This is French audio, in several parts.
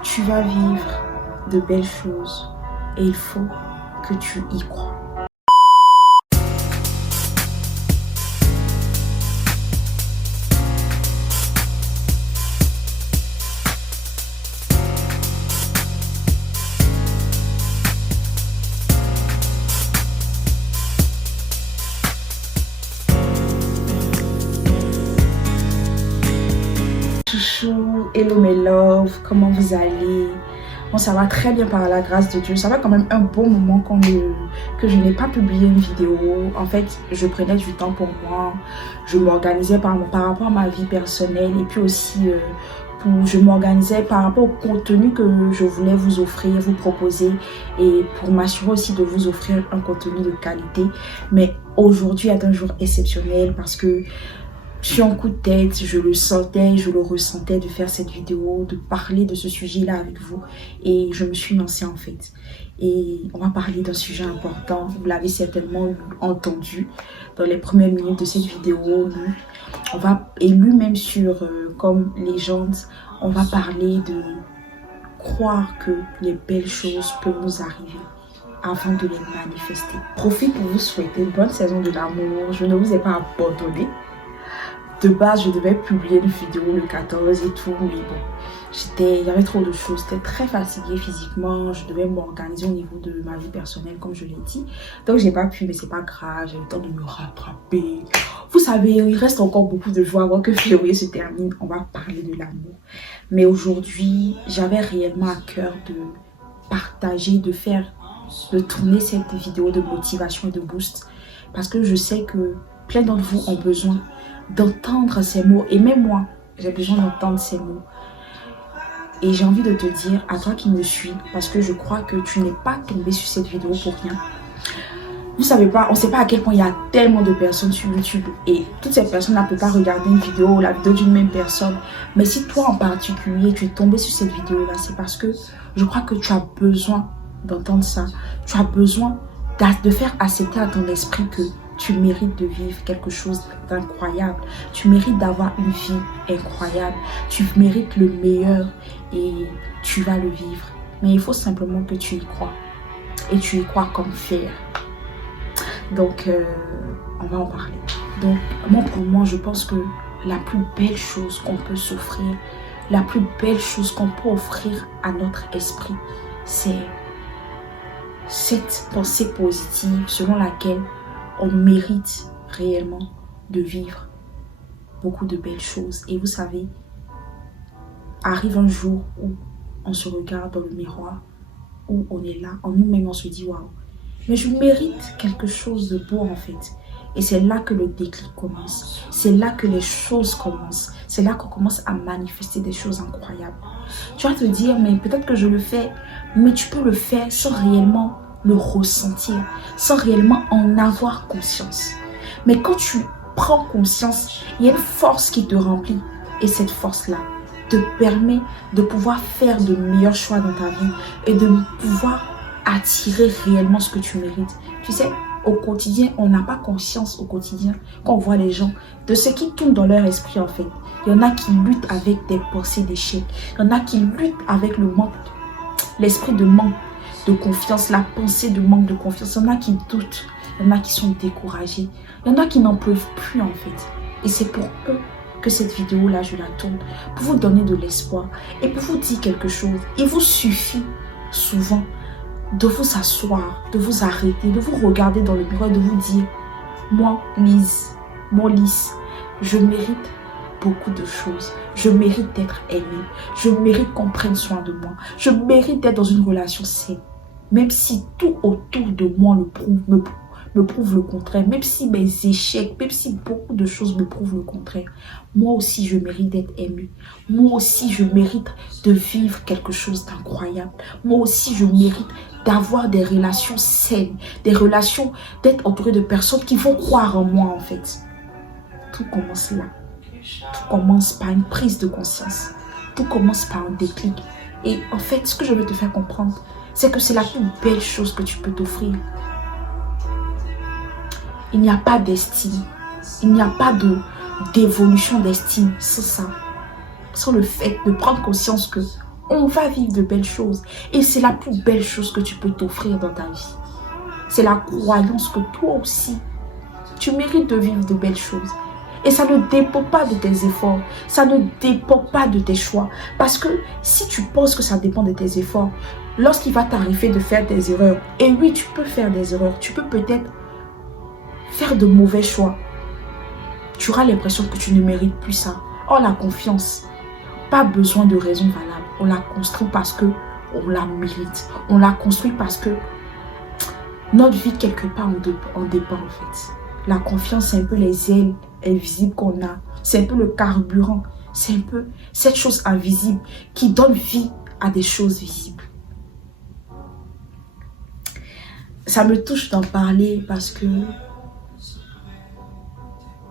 Tu vas vivre de belles choses et il faut que tu y crois. Chouchou, hello mes love, comment vous allez? Bon, ça va très bien par la grâce de Dieu. Ça va quand même un bon moment que je n'ai pas publié une vidéo. En fait, je prenais du temps pour moi. Je m'organisais par rapport à ma vie personnelle et puis aussi je m'organisais par rapport au contenu que je voulais vous offrir, vous proposer et pour m'assurer aussi de vous offrir un contenu de qualité. Mais aujourd'hui est un jour exceptionnel parce que je suis en coup de tête, je le sentais, je le ressentais de faire cette vidéo, de parler de ce sujet-là avec vous. Et je me suis lancée en fait. Et on va parler d'un sujet important. Vous l'avez certainement entendu dans les premières minutes de cette vidéo. Et lu même sur comme légende, on va parler de croire que les belles choses peuvent nous arriver avant de les manifester. Profite pour vous souhaiter une bonne saison de l'amour. Je ne vous ai pas abandonné. De base, je devais publier une vidéo le 14 et tout, mais bon, il y avait trop de choses. J'étais très fatiguée physiquement, je devais m'organiser au niveau de ma vie personnelle, comme je l'ai dit. Donc, j'ai pas pu, mais c'est pas grave, j'ai le temps de me rattraper. Vous savez, il reste encore beaucoup de joie avant que février se termine. On va parler de l'amour. Mais aujourd'hui, j'avais réellement à cœur de partager, de tourner cette vidéo de motivation et de boost. Parce que je sais que plein d'entre vous ont besoin d'entendre ces mots, et même moi j'ai besoin d'entendre ces mots. Et j'ai envie de te dire à toi qui me suis, parce que je crois que tu n'es pas tombé sur cette vidéo pour rien. Vous savez pas, on sait pas à quel point il y a tellement de personnes sur YouTube et toutes ces personnes ne peuvent pas regarder une vidéo, la vidéo d'une même personne. Mais si toi en particulier tu es tombé sur cette vidéo là, c'est parce que je crois que tu as besoin d'entendre ça. Tu as besoin de faire accepter à ton esprit que tu mérites de vivre quelque chose d'incroyable. Tu mérites d'avoir une vie incroyable. Tu mérites le meilleur et tu vas le vivre. Mais il faut simplement que tu y crois. Et tu y crois comme fer. Donc, on va en parler. Donc, moi, pour moi, je pense que la plus belle chose qu'on peut s'offrir, la plus belle chose qu'on peut offrir à notre esprit, c'est cette pensée positive selon laquelle on mérite réellement de vivre beaucoup de belles choses. Et vous savez, arrive un jour où on se regarde dans le miroir, où on est là, en nous-mêmes on se dit waouh, mais je mérite quelque chose de beau en fait. Et c'est là que le déclic commence. C'est là que les choses commencent. C'est là qu'on commence à manifester des choses incroyables. Tu vas te dire, mais peut-être que je le fais, mais tu peux le faire sans réellement le ressentir, sans réellement en avoir conscience. Mais quand tu prends conscience, il y a une force qui te remplit. Et cette force-là te permet de pouvoir faire de meilleurs choix dans ta vie et de pouvoir attirer réellement ce que tu mérites. Tu sais, au quotidien, on n'a pas conscience au quotidien, quand on voit les gens, de ce qui tourne dans leur esprit en fait. Il y en a qui luttent avec des pensées d'échec. Il y en a qui luttent avec le manque, l'esprit de manque de confiance, la pensée de manque de confiance. Il y en a qui doutent, il y en a qui sont découragés, il y en a qui n'en peuvent plus en fait. Et c'est pour eux que cette vidéo là je la tourne, pour vous donner de l'espoir et pour vous dire quelque chose. Il vous suffit souvent de vous asseoir, de vous arrêter, de vous regarder dans le miroir et de vous dire, moi Lise, je mérite beaucoup de choses. Je mérite d'être aimée. Je mérite qu'on prenne soin de moi. Je mérite d'être dans une relation saine. Même si tout autour de moi me prouve le contraire. Même si mes échecs, même si beaucoup de choses me prouvent le contraire. Moi aussi, je mérite d'être aimée. Moi aussi, je mérite de vivre quelque chose d'incroyable. Moi aussi, je mérite d'avoir des relations saines. Des relations, d'être entourée de personnes qui vont croire en moi en fait. Tout commence là. Tout commence par une prise de conscience. Tout commence par un déclic. Et en fait, ce que je veux te faire comprendre, c'est que c'est la plus belle chose que tu peux t'offrir. Il n'y a pas d'estime. Il n'y a pas d'évolution d'estime sans ça. Sans le fait de prendre conscience que On va vivre de belles choses. Et c'est la plus belle chose que tu peux t'offrir dans ta vie. C'est la croyance que toi aussi, tu mérites de vivre de belles choses. Et ça ne dépend pas de tes efforts. Ça ne dépend pas de tes choix. Parce que si tu penses que ça dépend de tes efforts, lorsqu'il va t'arriver de faire des erreurs, et oui, tu peux faire des erreurs, tu peux peut-être faire de mauvais choix. Tu auras l'impression que tu ne mérites plus ça. Or, la confiance, pas besoin de raison valable. On la construit parce que on la mérite. On la construit parce que notre vie, quelque part, en dépend en fait. La confiance, c'est un peu les ailes invisibles qu'on a. C'est un peu le carburant. C'est un peu cette chose invisible qui donne vie à des choses visibles. Ça me touche d'en parler parce que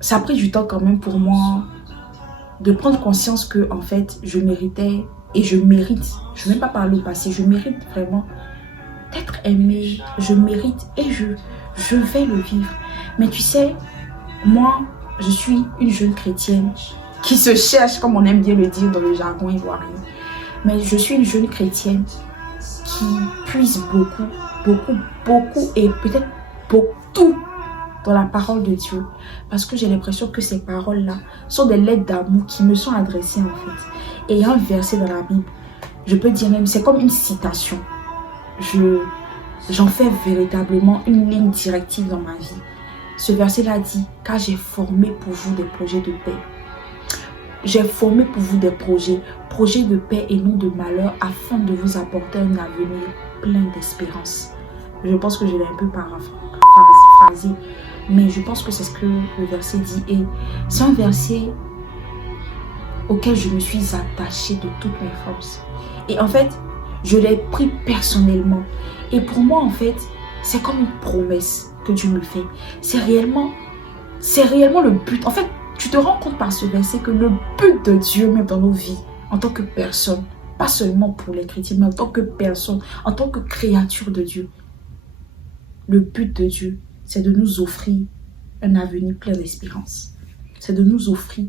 ça a pris du temps quand même pour moi de prendre conscience que en fait, je méritais et je mérite. Je ne vais même pas parler au passé. Je mérite vraiment d'être aimée. Je mérite et je vais le vivre. Mais tu sais, moi, je suis une jeune chrétienne qui se cherche, comme on aime bien le dire dans le jargon ivoirien. Mais je suis une jeune chrétienne qui puise beaucoup et peut-être beaucoup dans la parole de Dieu. Parce que j'ai l'impression que ces paroles-là sont des lettres d'amour qui me sont adressées en fait. Et il y a un verset dans la Bible, je peux dire même, c'est comme une citation. J'en fais véritablement une ligne directive dans ma vie. Ce verset-là dit, car j'ai formé pour vous des projets de paix. J'ai formé pour vous des projets de paix et non de malheur, afin de vous apporter un avenir plein d'espérance. Je pense que je l'ai un peu paraphrasé, mais je pense que c'est ce que le verset dit. Et c'est un verset auquel je me suis attachée de toutes mes forces. Et en fait, je l'ai pris personnellement. Et pour moi, en fait, c'est comme une promesse que Dieu me fait. C'est réellement le but. En fait, tu te rends compte par ce verset que le but de Dieu, même dans nos vies, en tant que personne, pas seulement pour les chrétiens, mais en tant que personne, en tant que créature de Dieu, le but de Dieu, c'est de nous offrir un avenir plein d'espérance. C'est de nous offrir,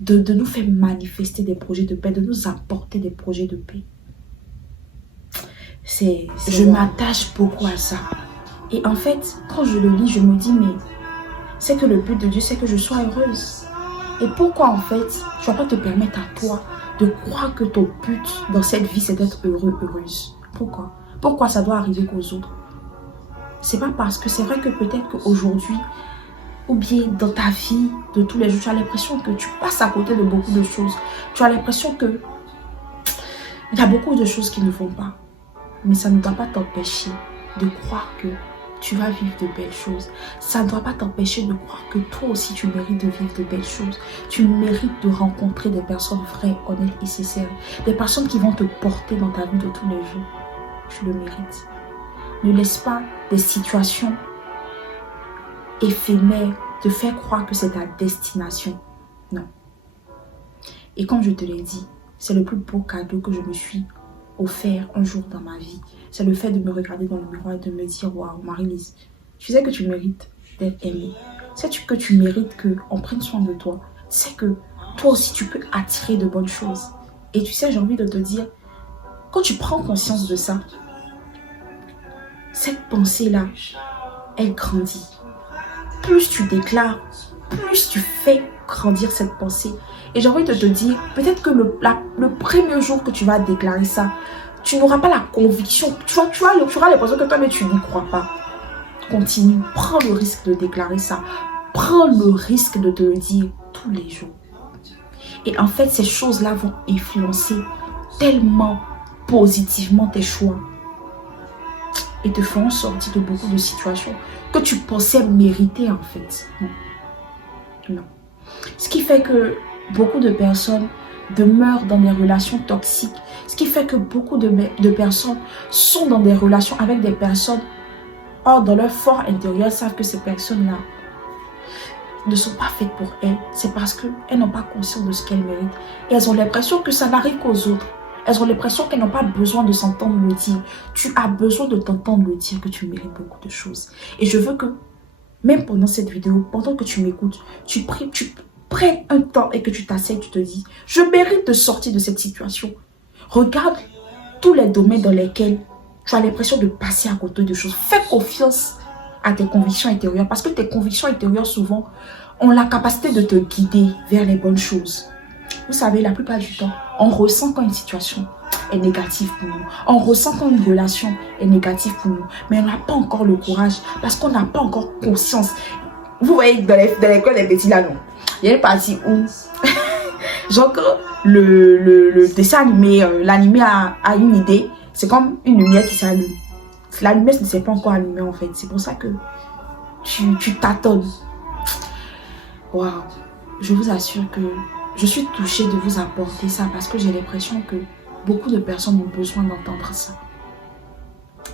de nous faire manifester des projets de paix, de nous apporter des projets de paix. Je m'attache beaucoup à ça. Et en fait, quand je le lis, je me dis, mais c'est que le but de Dieu, c'est que je sois heureuse. Et pourquoi en fait, tu ne vas pas te permettre à toi de croire que ton but dans cette vie, c'est d'être heureux, heureuse? Pourquoi? Pourquoi ça doit arriver qu'aux autres? C'est pas parce que c'est vrai que peut-être qu'aujourd'hui, ou bien dans ta vie de tous les jours, tu as l'impression que tu passes à côté de beaucoup de choses. Tu as l'impression que il y a beaucoup de choses qui ne vont pas. Mais ça ne doit pas t'empêcher de croire que tu vas vivre de belles choses. Ça ne doit pas t'empêcher de croire que toi aussi tu mérites de vivre de belles choses. Tu mérites de rencontrer des personnes vraies, honnêtes et sincères. Des personnes qui vont te porter dans ta vie de tous les jours. Tu le mérites. Ne laisse pas des situations éphémères te faire croire que c'est ta destination. Non. Et comme je te l'ai dit, c'est le plus beau cadeau que je me suis offert un jour dans ma vie. C'est le fait de me regarder dans le miroir et de me dire, waouh, Marie-Lise, tu sais que tu mérites d'être aimée. Sais-tu que tu mérites qu'on prenne soin de toi? Tu sais que toi aussi tu peux attirer de bonnes choses. Et tu sais, j'ai envie de te dire, quand tu prends conscience de ça, cette pensée-là, elle grandit. Plus tu déclares, plus tu fais grandir cette pensée. Et j'ai envie de te dire, peut-être que le premier jour que tu vas déclarer ça, tu n'auras pas la conviction. Tu auras l'impression que toi, mais tu n'y crois pas. Continue, prends le risque de déclarer ça. Prends le risque de te le dire tous les jours. Et en fait, ces choses-là vont influencer tellement positivement tes choix. Et te feront sortir de beaucoup de situations que tu pensais mériter en fait. Non. Non. Ce qui fait que beaucoup de personnes demeurent dans des relations toxiques. Ce qui fait que beaucoup de personnes sont dans des relations avec des personnes. Or, dans leur fort intérieur, savent que ces personnes-là ne sont pas faites pour elles. C'est parce qu'elles n'ont pas conscience de ce qu'elles méritent. Et elles ont l'impression que ça n'arrive qu'aux autres. Elles ont l'impression qu'elles n'ont pas besoin de s'entendre le dire. Tu as besoin de t'entendre le dire que tu mérites beaucoup de choses. Et je veux que, même pendant cette vidéo, pendant que tu m'écoutes, tu prennes un temps et que tu t'asseyes, tu te dis, je mérite de sortir de cette situation. Regarde tous les domaines dans lesquels tu as l'impression de passer à côté de choses. Fais confiance à tes convictions intérieures parce que tes convictions intérieures souvent ont la capacité de te guider vers les bonnes choses. Vous savez, la plupart du temps, on ressent quand une situation est négative pour nous. On ressent quand une relation est négative pour nous. Mais on n'a pas encore le courage parce qu'on n'a pas encore conscience. Vous voyez, dans l'école des petits là, non? Il y a une partie où, genre, le dessin animé, l'animé a une idée. C'est comme une lumière qui s'allume. La lumière ne s'est pas encore allumée en fait. C'est pour ça que tu tâtonnes. Waouh. Je vous assure que je suis touchée de vous apporter ça parce que j'ai l'impression que beaucoup de personnes ont besoin d'entendre ça.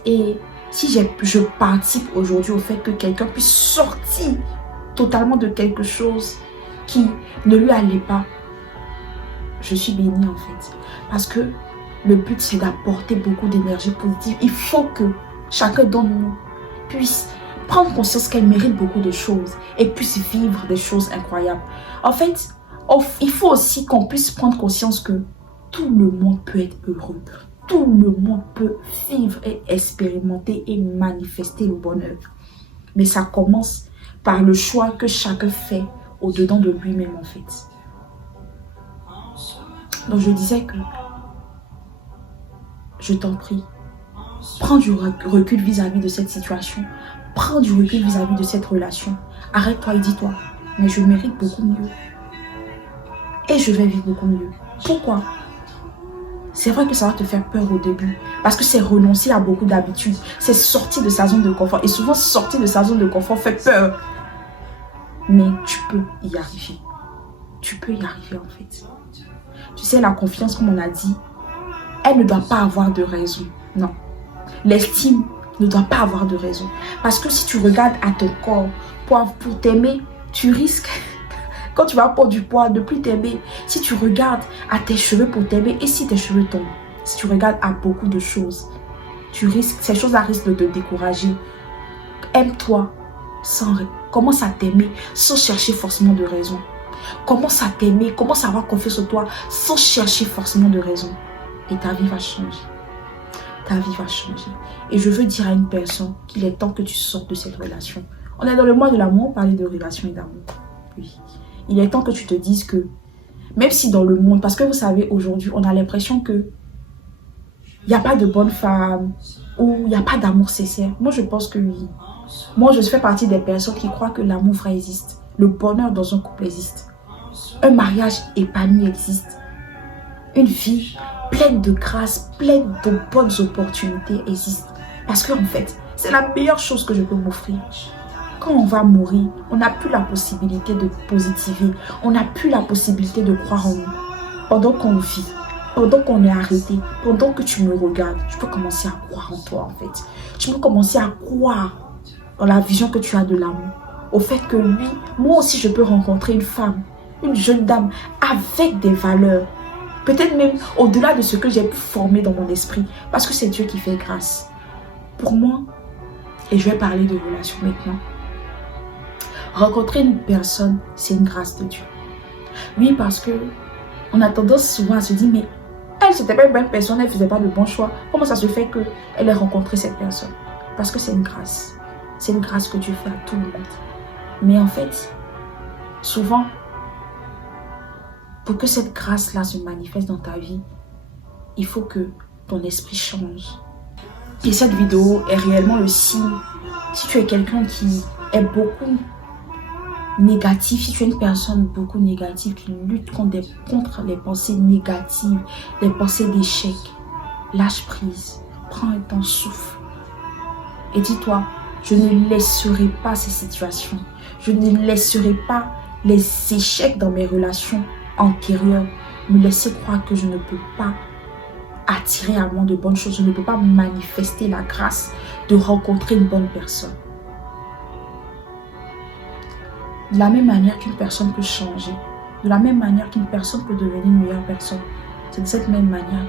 Et si je participe aujourd'hui au fait que quelqu'un puisse sortir totalement de quelque chose qui ne lui allait pas, je suis bénie en fait. Parce que le but c'est d'apporter beaucoup d'énergie positive. Il faut que chacun d'entre nous puisse prendre conscience qu'elle mérite beaucoup de choses et puisse vivre des choses incroyables. En fait, il faut aussi qu'on puisse prendre conscience que tout le monde peut être heureux. Tout le monde peut vivre et expérimenter et manifester le bonheur. Mais ça commence par le choix que chacun fait au-dedans de lui-même en fait. Donc je disais que je t'en prie, prends du recul vis-à-vis de cette situation. Prends du recul vis-à-vis de cette relation. Arrête-toi et dis-toi, mais je mérite beaucoup mieux. Et je vais vivre beaucoup mieux. Pourquoi? C'est vrai que ça va te faire peur au début. Parce que c'est renoncer à beaucoup d'habitudes. C'est sortir de sa zone de confort. Et souvent, sortir de sa zone de confort fait peur. Mais tu peux y arriver. Tu peux y arriver en fait. Tu sais, la confiance, comme on a dit, elle ne doit pas avoir de raison. Non. L'estime ne doit pas avoir de raison. Parce que si tu regardes à ton corps pour t'aimer, tu risques, quand tu vas prendre du poids, de plus t'aimer. Si tu regardes à tes cheveux pour t'aimer, et si tes cheveux tombent, si tu regardes à beaucoup de choses, ces choses-là risquent de te décourager. Aime-toi, commence à t'aimer sans chercher forcément de raison. Commence à t'aimer, commence à avoir confiance en toi sans chercher forcément de raison. Et ta vie va changer. Ta vie va changer. Et je veux dire à une personne qu'il est temps que tu sortes de cette relation. On est dans le mois de l'amour, on parlait de relation et d'amour. Oui. Il est temps que tu te dises que, même si dans le monde, parce que vous savez, aujourd'hui, on a l'impression que il n'y a pas de bonne femme ou il n'y a pas d'amour sincère. Moi, je pense que oui. Moi, je fais partie des personnes qui croient que l'amour vrai existe. Le bonheur dans un couple existe. Un mariage épanoui existe. Une vie pleine de grâce, pleine de bonnes opportunités existe. Parce qu'en fait, c'est la meilleure chose que je peux m'offrir. Quand on va mourir, on n'a plus la possibilité de positiver. On n'a plus la possibilité de croire en nous. Pendant qu'on vit, pendant qu'on est arrêté, pendant que tu me regardes, tu peux commencer à croire en toi en fait. Tu peux commencer à croire dans la vision que tu as de l'amour. Au fait que oui, moi aussi je peux rencontrer une femme, une jeune dame avec des valeurs. Peut-être même au-delà de ce que j'ai pu former dans mon esprit. Parce que c'est Dieu qui fait grâce. Pour moi, et je vais parler de relation maintenant. Rencontrer une personne, c'est une grâce de Dieu. Oui, parce que on a tendance souvent à se dire, mais elle, c'était pas une bonne personne, elle faisait pas de bons choix. Comment ça se fait qu'elle ait rencontré cette personne? Parce que c'est une grâce. C'est une grâce que Dieu fait à tout le monde. Mais en fait, souvent, pour que cette grâce-là se manifeste dans ta vie, il faut que ton esprit change. Et cette vidéo est réellement le signe. Si tu es quelqu'un qui est beaucoup négatif, si tu es une personne beaucoup négative qui lutte contre les pensées négatives, les pensées d'échec, lâche prise, prends un temps, souffle et dis-toi, je ne laisserai pas ces situations, je ne laisserai pas les échecs dans mes relations antérieures me laisser croire que je ne peux pas attirer à moi de bonnes choses, je ne peux pas manifester la grâce de rencontrer une bonne personne. De la même manière qu'une personne peut changer, de la même manière qu'une personne peut devenir une meilleure personne, c'est de cette même manière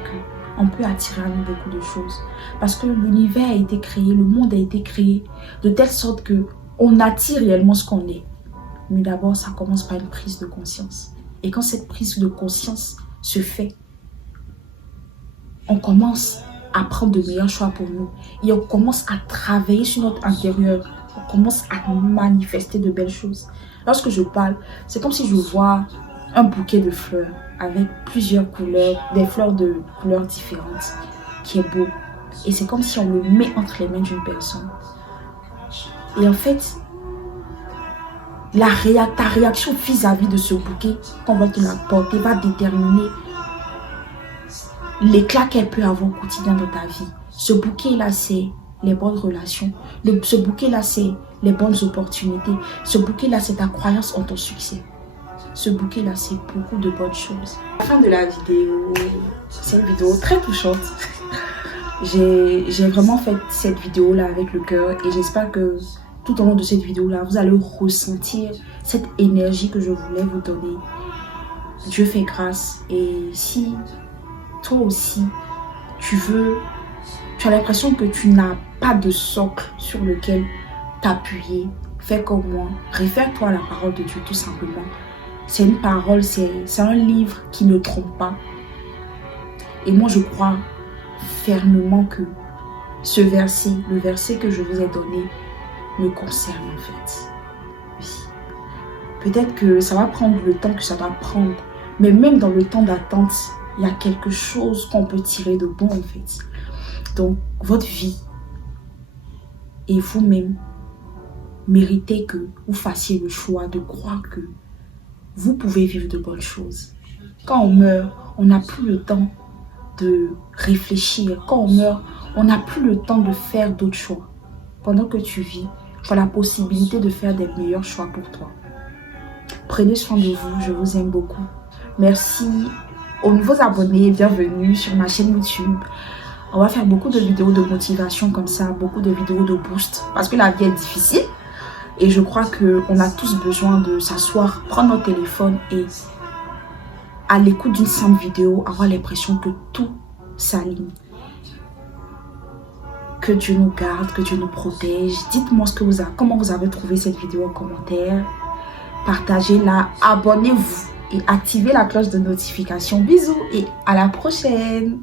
qu'on peut attirer à nous beaucoup de choses. Parce que l'univers a été créé, le monde a été créé de telle sorte qu'on attire réellement ce qu'on est. Mais d'abord, ça commence par une prise de conscience. Et quand cette prise de conscience se fait, on commence à prendre de meilleurs choix pour nous. Et on commence à travailler sur notre intérieur. On commence à manifester de belles choses. Lorsque je parle, c'est comme si je vois un bouquet de fleurs avec plusieurs couleurs, des fleurs de couleurs différentes, qui est beau. Et c'est comme si on le met entre les mains d'une personne. Et en fait, ta réaction vis-à-vis de ce bouquet qu'on va te l'apporter va déterminer l'éclat qu'elle peut avoir au quotidien de ta vie. Ce bouquet-là, c'est les bonnes relations. Ce bouquet-là, c'est les bonnes opportunités. Ce bouquet-là, c'est ta croyance en ton succès. Ce bouquet-là, c'est beaucoup de bonnes choses. À la fin de la vidéo, c'est une vidéo très touchante. J'ai vraiment fait cette vidéo-là avec le cœur et j'espère que tout au long de cette vidéo-là, vous allez ressentir cette énergie que je voulais vous donner. Dieu fait grâce. Et si toi aussi, tu as l'impression que tu n'as pas de socle sur lequel t'appuyer, fais comme moi. Réfère-toi à la parole de Dieu tout simplement. C'est une parole, c'est un livre qui ne trompe pas. Et moi, je crois fermement que ce verset, le verset que je vous ai donné, me concerne en fait. Oui. Peut-être que ça va prendre le temps que ça va prendre, mais même dans le temps d'attente, il y a quelque chose qu'on peut tirer de bon en fait. Donc, votre vie et vous-même méritez que vous fassiez le choix de croire que vous pouvez vivre de bonnes choses. Quand on meurt, on n'a plus le temps de réfléchir. Quand on meurt, on n'a plus le temps de faire d'autres choix. Pendant que tu vis, tu as la possibilité de faire des meilleurs choix pour toi. Prenez soin de vous, je vous aime beaucoup. Merci aux nouveaux abonnés, bienvenue sur ma chaîne YouTube. On va faire beaucoup de vidéos de motivation comme ça, beaucoup de vidéos de boost. Parce que la vie est difficile. Et je crois qu'on a tous besoin de s'asseoir, prendre notre téléphone et à l'écoute d'une simple vidéo, avoir l'impression que tout s'aligne. Que Dieu nous garde, que Dieu nous protège. Dites-moi comment vous avez trouvé cette vidéo en commentaire. Partagez-la, abonnez-vous et activez la cloche de notification. Bisous et à la prochaine.